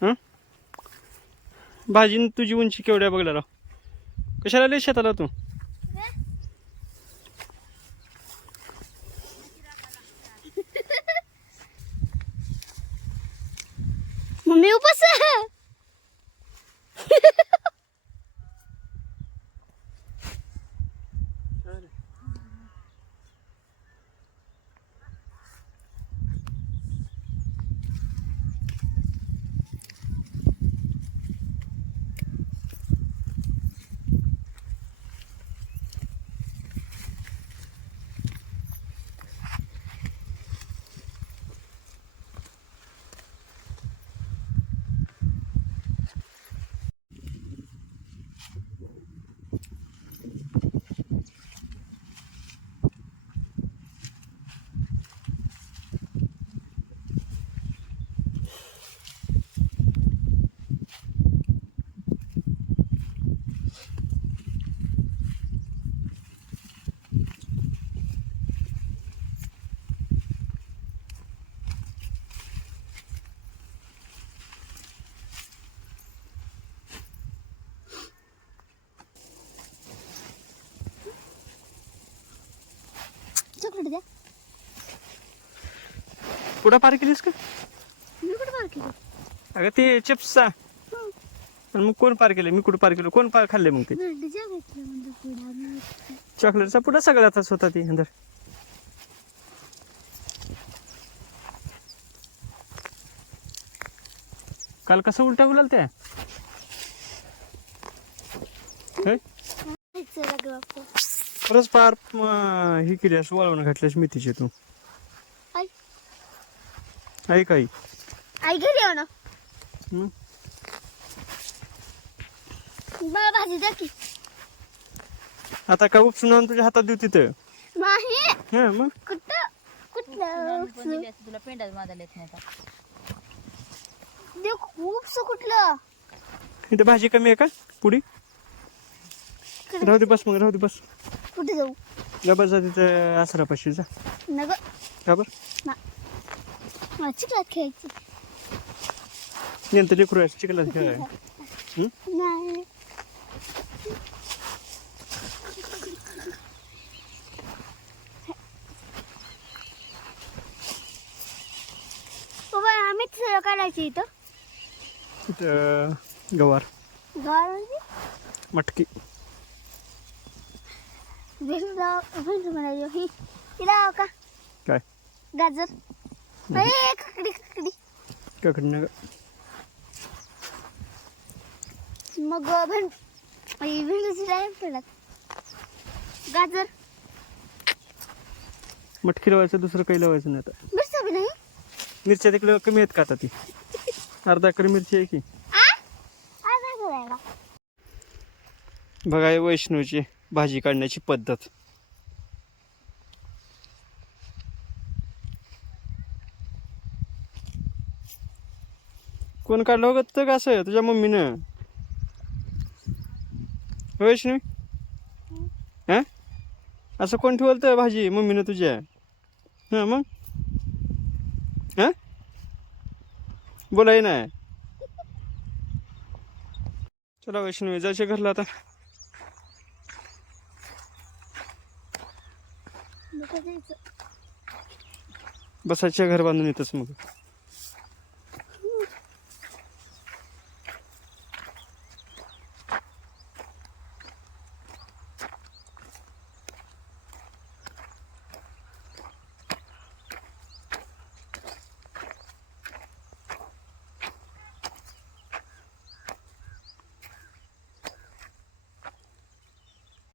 हं भाजी तुझी उंची केवढ्या बघला राव. कशाला लय शेताला तू. मम्मी उपास चॉकलेट द्या. कुठं पार केलीस का. मी कुठे पार केलं. अगं ते चिप्सचा. पण मग कोण पार केलं. मी कुठं पार केलं. कोण पार खाल्ले मग ते चॉकलेटचा पुढं सगळ्यातच होता ती अंदर. काल कसं उलटा बोलाल त्या. खरंच पार ही केलीस वाळवून घातल्यास मेथीची तू. आई काही आई घरी येऊ ना. मला भाजी द्या की. आता का उपसून आणून तुझ्या हातात देऊ तिथं. नाही मग कुठलं तुला पेंडाच माझा लेत नाही आता. देव खूपसं कुठलं. इथं भाजी कमी आहे का पुडी. राहू दे बस मग राहू दे बस. कुठे जाऊ. गबर जा तिथं आसरापाशी जा. नग गबर मला चिखलात खेळायची. नंतर लेकरू आहे चिखलात खेळायला. नाही बाबा आम्ही सगळं काढायची इथं. तिथं गवार गार मटकी म्हणायची तिला का काय गाजर. काकडी काकडी काकडनं मग भेंडीची डाळ पडत. गाजर मटकी लावायचं दुसरं काही लावायचं नाही आता. मिरची बी नाही. मिरच्या तिकडे कमी आहेत का आता ती. अर्धा एकर मिरची आहे की. बघा हे वैष्णवची भाजी काढण्याची पद्धत. कोण काढलं बघत का असं तुझ्या मम्मीनं. वैष्णवी हा असं कोण ठेवलं भाजी मम्मीनं तुझ्या. हा मग हा बोलाय ना. चला वैष्णवी जायच्या घरला आता. बसायच्या घर बांधून येतच मग.